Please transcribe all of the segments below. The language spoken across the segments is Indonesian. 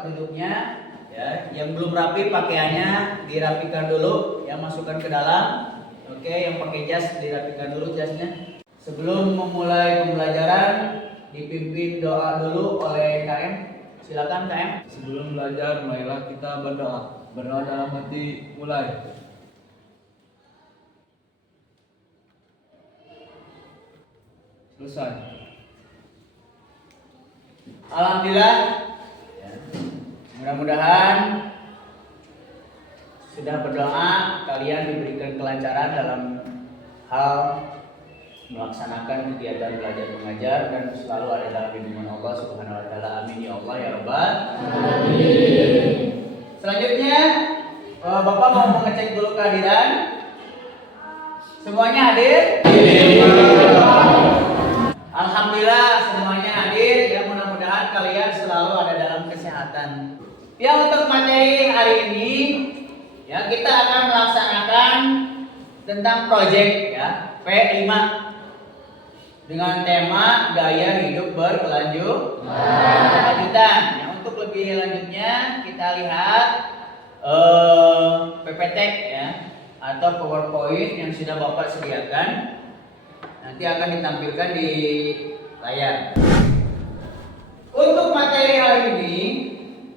tempat duduknya. Ya, yang belum rapi pakaiannya dirapikan dulu, yang masukkan ke dalam. Oke, yang pakai jas dirapikan dulu jasnya. Sebelum memulai pembelajaran, dipimpin doa dulu oleh KM. Silakan KM. Sebelum belajar, marilah kita berdoa. Berdoa dalam hati, mulai. Selesai. Alhamdulillah. Ya. Mudah-mudahan sudah berdoa, kalian diberikan kelancaran dalam hal melaksanakan kegiatan belajar mengajar dan selalu ada dalam lindungan Allah Subhanahu wa taala. Amin ya Allah ya rabbal alamin. Selanjutnya Bapak mau mengecek dulu kehadiran. Semuanya hadir? Alhamdulillah semuanya hadir. Ya, mudah-mudahan kalian selalu ada dalam kesehatan. Ya, untuk materi hari ini ya kita akan melaksanakan tentang proyek ya P5 dengan tema gaya hidup berkelanjutan. Ya, untuk lebih lanjutnya kita lihat PPT ya atau PowerPoint yang sudah Bapak sediakan. Nanti akan ditampilkan di layar. Untuk materi hari ini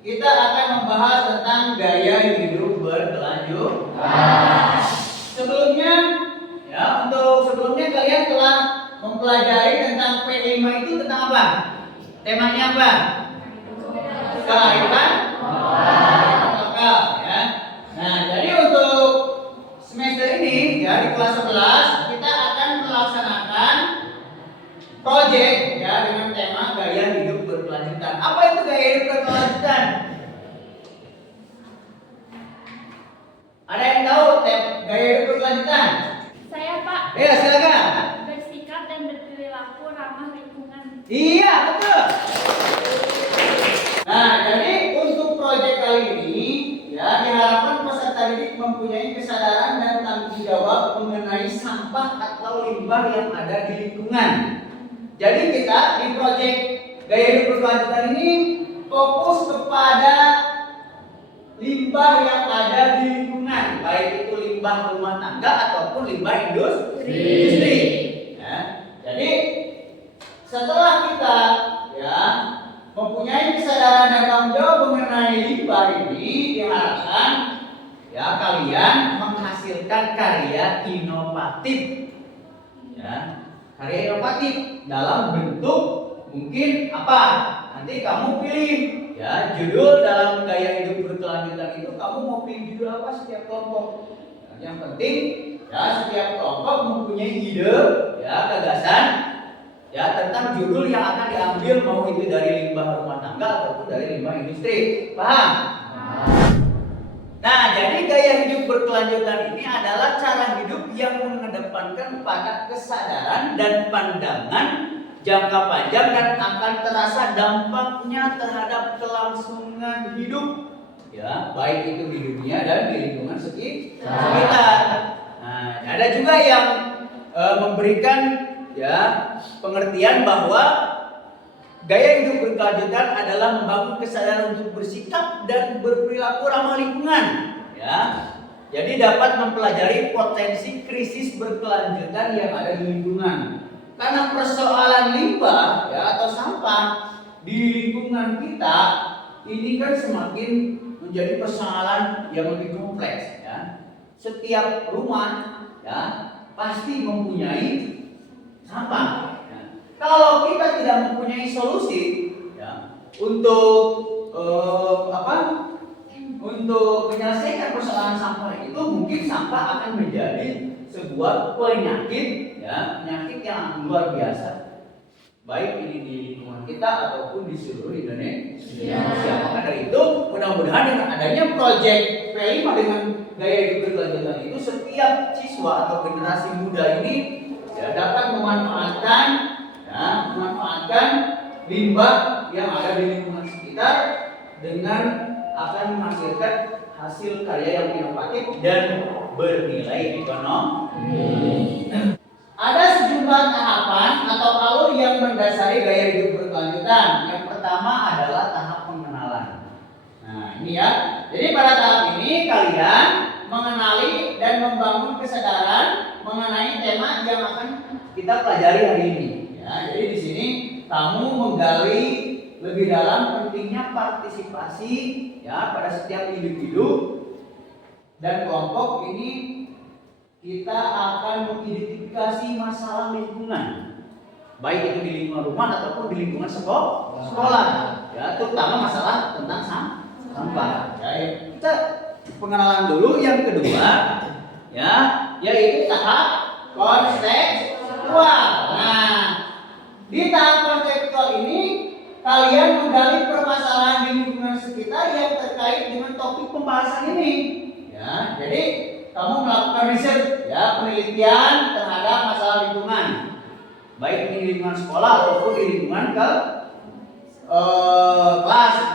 kita akan membahas tentang gaya hidup berkelanjutan. Sebelumnya kalian telah mempelajari tentang P5 itu tentang apa? Temanya apa? Kearifan lokal ya. Nah, jadi untuk semester ini ya di kelas 11 kita akan melaksanakan proyek ya dengan tema gaya hidup berkelanjutan. Apa itu gaya hidup berkelanjutan? Ada yang tahu gaya hidup berkelanjutan? Saya, Pak. Ya, silakan. Bersikap dan berperilaku ramah lingkungan. Iya, betul. Nah, jadi untuk proyek kali ini ya diharapkan peserta didik mempunyai kesadaran dan tanggung jawab mengenai sampah atau limbah yang ada di lingkungan. Jadi kita di proyek gaya hidup berkelanjutan ini fokus kepada limbah yang ada di lingkungan, baik itu limbah rumah tangga ataupun limbah industri. Ya. Jadi setelah kita ya mempunyai kesadaran dan tanggung jawab mengenai limbah ini, diharapkan ya kalian menghasilkan karya inovatif. Ya, karya inovatif dalam bentuk mungkin apa? Nanti kamu pilih ya judul dalam gaya hidup berkelanjutan itu kamu mau pilih judul apa setiap kelompok. Ya, yang penting ya setiap kelompok mempunyai ide ya gagasan ya tentang judul yang akan diambil, mau itu dari limbah rumah tangga ataupun dari limbah industri. Paham? Nah, jadi gaya hidup berkelanjutan ini adalah cara hidup yang mengedepankan pada kesadaran dan pandangan jangka panjang dan akan terasa dampaknya terhadap kelangsungan hidup ya, baik itu di dunia dan di lingkungan sekitar. Nah, ada juga yang memberikan ya pengertian bahwa gaya hidup berkelanjutan adalah membangun kesadaran untuk bersikap dan berperilaku ramah lingkungan ya. Jadi dapat mempelajari potensi krisis berkelanjutan yang ada di lingkungan. Karena persoalan limbah ya atau sampah di lingkungan kita ini kan semakin menjadi persoalan yang lebih kompleks ya. Setiap rumah ya pasti mempunyai sampah. Ya. Kalau kita tidak mempunyai solusi ya untuk untuk menyelesaikan persoalan sampah itu, mungkin sampah akan menjadi sebuah penyakit ya, penyakit yang luar biasa, baik ini di lingkungan kita ataupun di seluruh Indonesia. Maka dari itu mudah-mudahan dengan adanya proyek P5 dengan gaya hidup berkelanjutan itu, setiap siswa atau generasi muda ini ya, dapat memanfaatkan limbah yang ada di lingkungan sekitar dengan akan menghasilkan hasil karya yang inovatif dan bernilai ekonomi. Ada sejumlah tahapan atau alur yang mendasari gaya hidup berkelanjutan. Yang pertama adalah tahap pengenalan. ini ya. Jadi pada tahap ini kalian mengenali dan membangun kesadaran mengenai tema yang akan kita pelajari hari ini. Ya, jadi di sini kamu menggali lebih dalam pentingnya partisipasi ya pada setiap individu dan kelompok ini. Kita akan mengidentifikasi masalah lingkungan, baik itu di lingkungan rumah ataupun di lingkungan sekolah. Ya, terutama masalah tentang sampah. Ya, kita pengenalan dulu. Yang kedua, ya, yaitu tahap konseptual. Nah, di tahap konseptual ini kalian menggali permasalahan di lingkungan sekitar yang terkait dengan topik pembahasan ini. Ya, jadi kamu melakukan riset, ya, penelitian terhadap masalah lingkungan, baik di lingkungan sekolah ataupun di lingkungan kelas.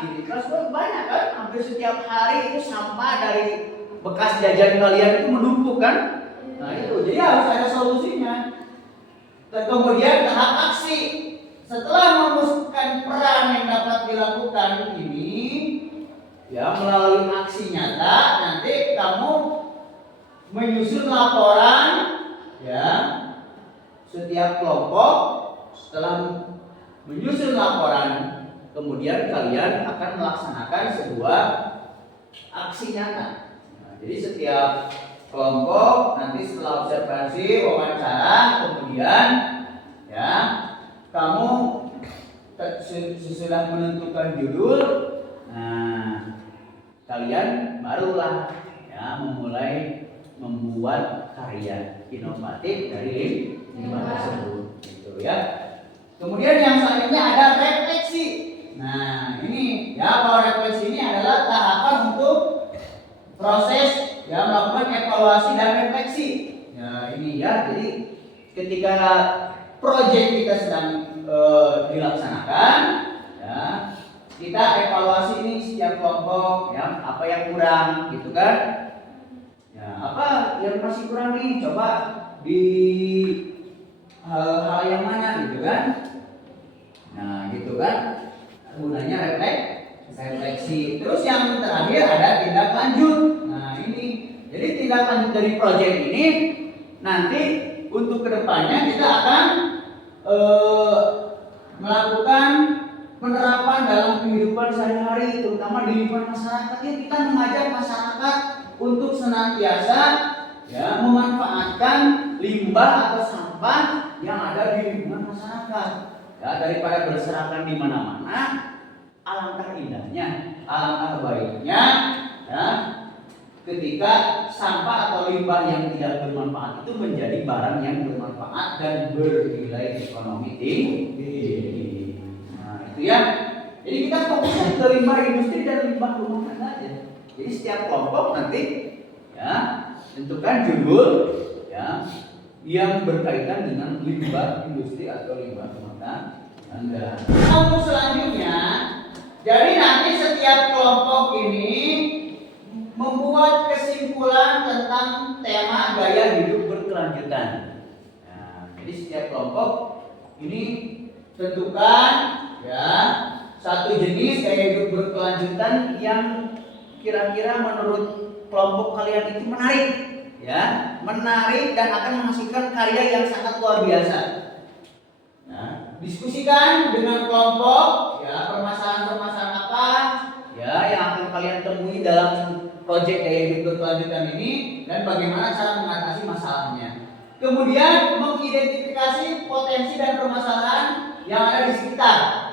Di kelas banyak kan, hampir setiap hari itu sampah dari bekas jajan kalian itu menumpuk kan. Nah itu, jadi harus ada solusinya. Dan kemudian tahap aksi. Setelah merumuskan peran yang dapat dilakukan ini, ya, melalui aksi nyata, nanti kamu menyusun laporan, ya, setiap kelompok. Setelah menyusun laporan, kemudian kalian akan melaksanakan sebuah aksi nyata. Nah, jadi setiap kelompok nanti setelah observasi, wawancara, kemudian ya kamu sesudah menentukan judul, nah kalian barulah ya memulai membuat karya inovatif dari limbah tersebut, gitu ya. Kemudian yang selanjutnya ada refleksi. Nah ini ya, kalau refleksi ini adalah tahapan untuk proses ya melakukan evaluasi dan refleksi. Ya ini ya, jadi ketika proyek kita sedang dilaksanakan, ya kita evaluasi ini setiap kelompok, ya apa yang kurang, gitu kan? Ya apa yang masih kurang nih? Coba di hal yang mana, gitu kan? Nah gitu kan? Gunanya refleksi. Terus yang terakhir ada tindak lanjut. Nah ini, jadi tindak lanjut dari proyek ini nanti untuk kedepannya kita akan melakukan penerapan dalam kehidupan sehari-hari, terutama di lingkungan masyarakat. Ya, kita mengajak masyarakat untuk senantiasa ya memanfaatkan limbah atau sampah yang ada di lingkungan masyarakat. Ya, daripada berserakan di mana-mana, alangkah indahnya, alangkah baiknya ya ketika sampah atau limbah yang tidak bermanfaat itu menjadi barang yang bermanfaat dan bernilai ekonomi tinggi. Nah, itu ya. Jadi kita fokusnya ke limbah industri dan limbah rumah tangga aja. Jadi setiap kelompok nanti ya tentukan judul ya yang berkaitan dengan limbah industri atau limbah rumah tangga. Untuk selanjutnya, jadi nanti setiap kelompok ini membuat kesimpulan tentang tema gaya hidup berkelanjutan. Nah, jadi setiap kelompok ini tentukan ya satu jenis gaya hidup berkelanjutan yang kira-kira menurut kelompok kalian itu menarik, ya, menarik dan akan menghasilkan karya yang sangat luar biasa. Nah, diskusikan dengan kelompok, ya, permasalahan-permasalahan apa, ya, yang akan kalian temui dalam proyek gaya hidup berkelanjutan ini dan bagaimana cara mengatasi masalahnya. Kemudian mengidentifikasi potensi dan permasalahan yang ada di sekitar.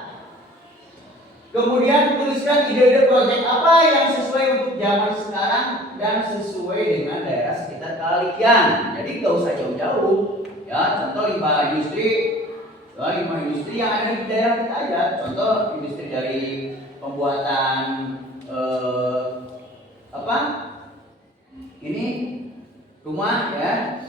Kemudian tuliskan ide-ide proyek apa yang sesuai untuk zaman sekarang dan sesuai dengan daerah sekitar kalian. Jadi nggak usah jauh-jauh. Ya, contoh limbah industri yang ada di daerah kita aja. Contoh industri dari pembuatan ini rumah ya,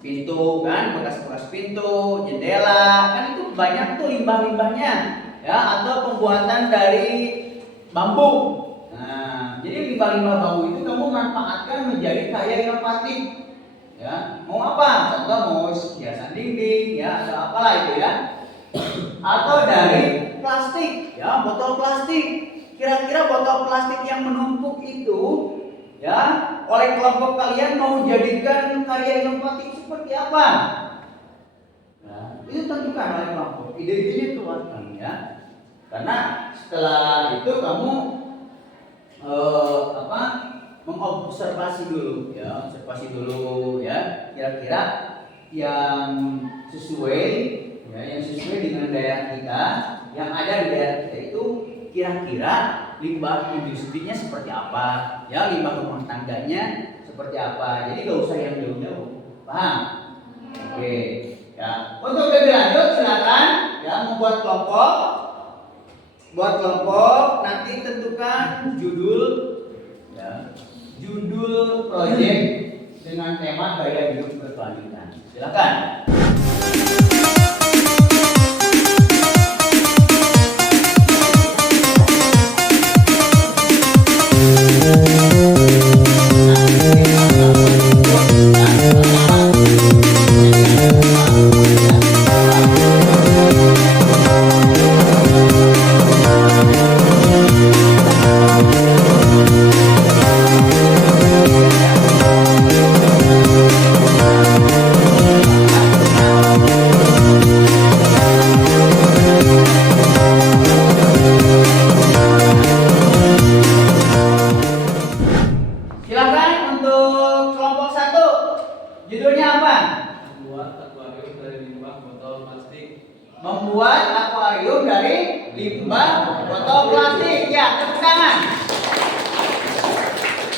pintu kan, bekas-bekas pintu, jendela kan itu banyak tuh limbah-limbahnya ya, atau pembuatan dari bambu. Nah, jadi limbah-limbah bambu itu kamu manfaatkan menjadi karya inovatif. Ya, mau apa? Contoh mau hiasan dinding ya, atau apalah itu ya. Atau dari plastik, ya, botol plastik. kira-kira botol plastik yang menumpuk itu ya oleh kelompok kalian mau jadikan karya inovatif seperti apa? Nah, itu tentukan oleh kelompok. Ide-idenya keluarkan ya. Karena setelah itu kamu mengobservasi dulu ya, kira-kira yang sesuai dengan daerah kita, yang ada di daerah kita itu kira-kira limbah industrinya seperti apa, ya limbah rumah tangganya seperti apa. Jadi gak usah yang jauh-jauh, paham? Oke, ya. Untuk lebih lanjut silakan ya membuat kelompok. Buat kelompok, nanti tentukan judul proyek dengan tema gaya hidup berkelanjutan. Silakan. Silakan untuk kelompok 1. Judulnya apa? Membuat akuarium dari limbah botol plastik. Membuat akuarium dari limbah botol plastik. Ya, tepuk tangan.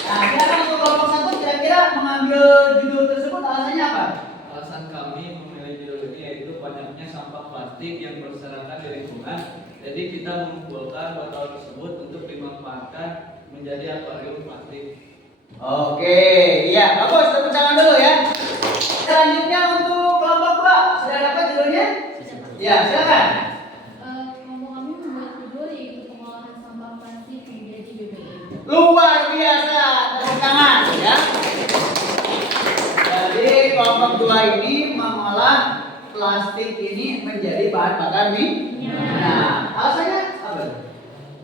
Nah, silakan untuk kelompok 1 kira-kira mengambil judul tersebut alasannya apa? Alasan kami memilih judul ini yaitu banyaknya sampah plastik yang berserakan di lingkungan. Jadi kita mengumpulkan botol tersebut untuk dimanfaatkan menjadi akuarium plastik. Oke, iya, bagus. Tepuk tangan dulu ya. Selanjutnya untuk kelompok 2, sudah dapat judulnya? Ya, silakan. Kelompok kami membuat judul yaitu pengolahan sampah plastik menjadi BBM. Luar biasa, tepuk tangan ya. Jadi kelompok 2 ini mengolah plastik ini menjadi bahan bakar minyak. Nah, alasannya apa?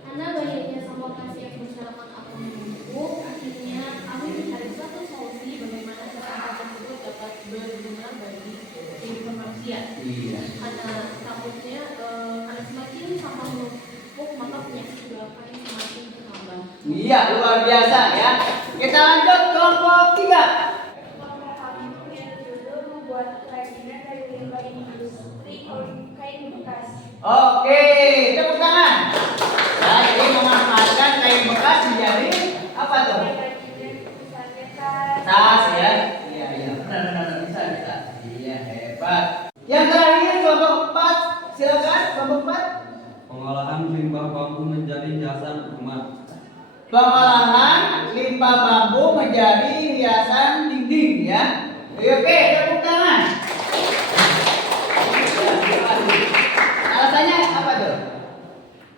Karena banyaknya sampah plastik yang berserakan atau menumpuk, akhirnya kami mencari suatu solusi bagaimana sampah tersebut dapat berguna bagi kehidupan manusia. Iya. Karena takutnya karena semakin sampah menumpuk maka penyakit juga akan semakin bertambah. Iya, luar biasa ya. Kita lanjut kelompok 3. Kelompok kami punya judul membuat kerajinan dari limbah industri kain bekas. Oke, tepuk tangan. Ya, jadi memanfaatkan kain bekas menjadi apa tuh? Tas ya. Iya, benar bisa. Iya, hebat. Yang terakhir kelompok 4, silakan kelompok 4. Pengolahan limbah bambu menjadi hiasan rumah. Pengolahan limbah bambu menjadi hiasan dinding ya. Oke, tepuk tangan. Alasannya apa tuh?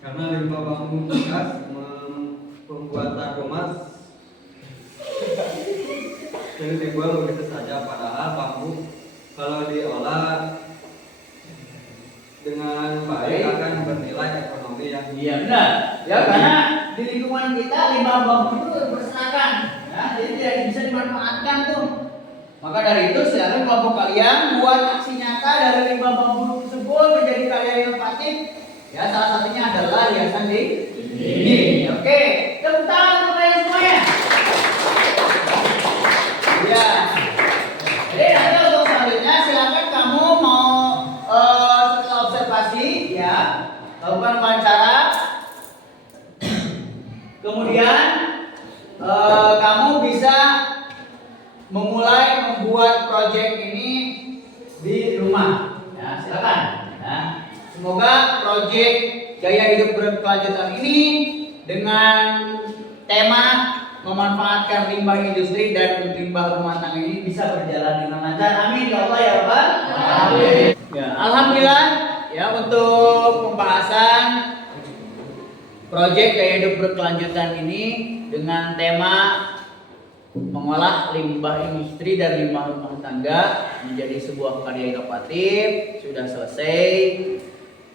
Karena limbah bambu bekas pembuatan rumah yang dibuang begitu saja, padahal bambu kalau diolah dengan baik akan bernilai ekonomi yang Iya benar. Ya karena di lingkungan kita limbah bambu itu berserakan, ya, jadi tidak bisa dimanfaatkan tuh. Maka dari itu silakan kelompok kalian buat aksi nyata dari limbah bambu tersebut menjadi karya inovatif. Ya salah satunya adalah hiasan dinding. Oke, tepuk tangan untuk kalian semuanya. Ya. Jadi nanti untuk selanjutnya silakan kamu mau setelah observasi ya lakukan wawancara. Kemudian kamu bisa memulai membuat proyek ini di rumah. Ya, silakan. Ya. Semoga proyek gaya hidup berkelanjutan ini dengan tema memanfaatkan limbah industri dan limbah rumah tangga ini bisa berjalan dengan lancar. Amin ya Allah ya Rabbal alamin. Ya, alhamdulillah ya untuk pembahasan proyek gaya hidup berkelanjutan ini dengan tema mengolah limbah industri dan limbah rumah tangga menjadi sebuah karya inovatif sudah selesai.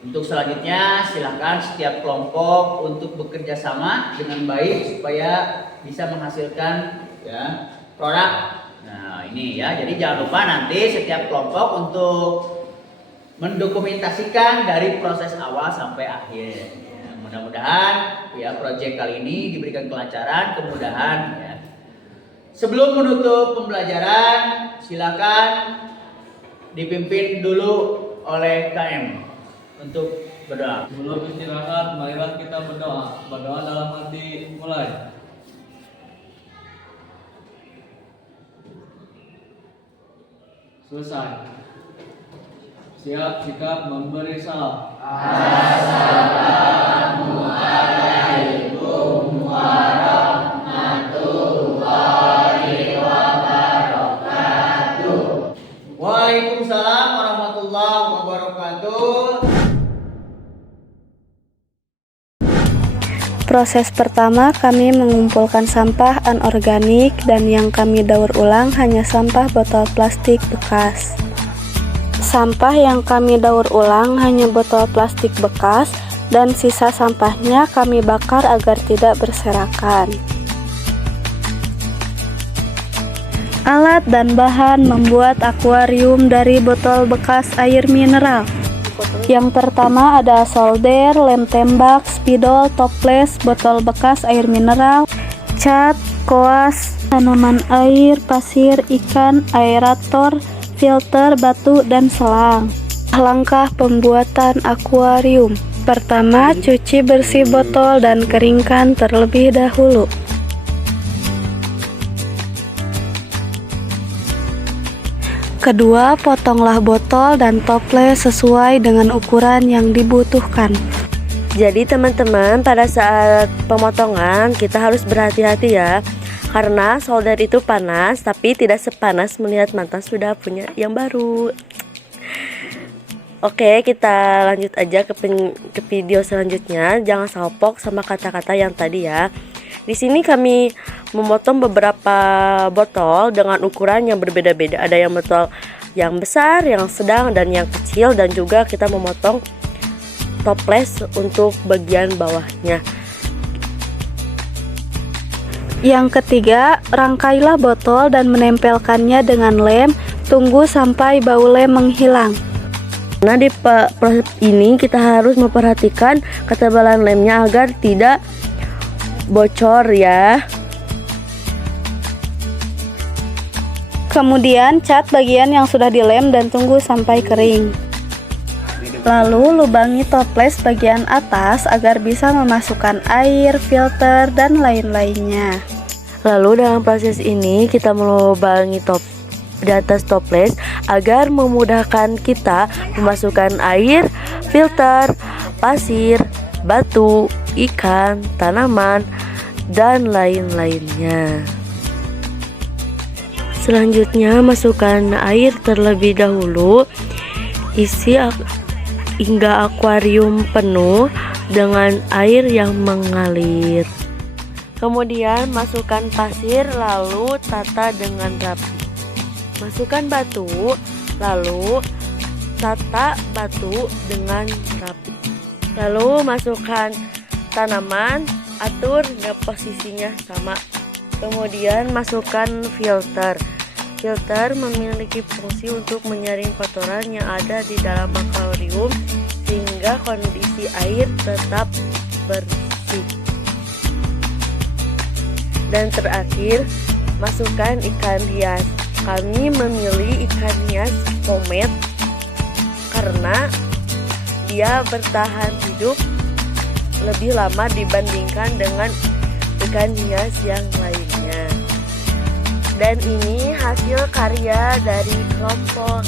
Untuk selanjutnya silakan setiap kelompok untuk bekerja sama dengan baik supaya bisa menghasilkan ya produk. Nah ini ya, jadi jangan lupa nanti setiap kelompok untuk mendokumentasikan dari proses awal sampai akhir. Ya, mudah-mudahan ya proyek kali ini diberikan kelancaran, kemudahan ya. Sebelum menutup pembelajaran, silakan dipimpin dulu oleh KM untuk berdoa. Sebelum istirahat, marilah kita berdoa. Berdoa dalam hati, mulai. Selesai. Siap sikap memberi salam. Assalamualaikum warahmatullahi wabarakatuh. Waalaikumsalam warahmatullahi wabarakatuh. Proses pertama kami mengumpulkan sampah anorganik dan yang kami daur ulang hanya sampah botol plastik bekas. Sampah yang kami daur ulang hanya botol plastik bekas dan sisa sampahnya kami bakar agar tidak berserakan. Alat dan bahan membuat akuarium dari botol bekas air mineral. Yang pertama ada solder, lem tembak, spidol, toples, botol bekas air mineral, cat, koas, tanaman air, pasir, ikan, aerator, filter, batu, dan selang. Langkah pembuatan akuarium. Pertama, cuci bersih botol dan keringkan terlebih dahulu. Kedua, potonglah botol dan toples sesuai dengan ukuran yang dibutuhkan. Jadi teman-teman, pada saat pemotongan kita harus berhati-hati ya, karena solder itu panas, tapi tidak sepanas melihat mantan sudah punya yang baru. Oke, kita lanjut aja ke video selanjutnya. Jangan salpok sama kata-kata yang tadi ya. Di sini kami memotong beberapa botol dengan ukuran yang berbeda-beda. Ada yang botol yang besar, yang sedang, dan yang kecil. Dan juga kita memotong toples untuk bagian bawahnya. Yang ketiga, rangkailah botol dan menempelkannya dengan lem. Tunggu sampai bau lem menghilang. Nah, di proses ini kita harus memperhatikan ketebalan lemnya agar tidak bocor ya. Kemudian cat bagian yang sudah dilem dan tunggu sampai kering. Lalu lubangi toples bagian atas agar bisa memasukkan air, filter, dan lain-lainnya. Lalu dalam proses ini kita melubangi di atas toples agar memudahkan kita memasukkan air, filter, pasir, batu, ikan, tanaman, dan lain-lainnya. Selanjutnya masukkan air terlebih dahulu. Isi hingga akuarium penuh dengan air yang mengalir. Kemudian masukkan pasir lalu tata dengan rapi. Masukkan batu lalu tata batu dengan rapi. Lalu masukkan tanaman, atur posisinya sama. Kemudian masukkan filter. Filter memiliki fungsi untuk menyaring kotoran yang ada di dalam akuarium sehingga kondisi air tetap bersih. Dan terakhir, masukkan ikan hias. Kami memilih ikan hias komet karena dia bertahan hidup lebih lama dibandingkan dengan ikan hias yang lainnya. Dan ini hasil karya dari kelompok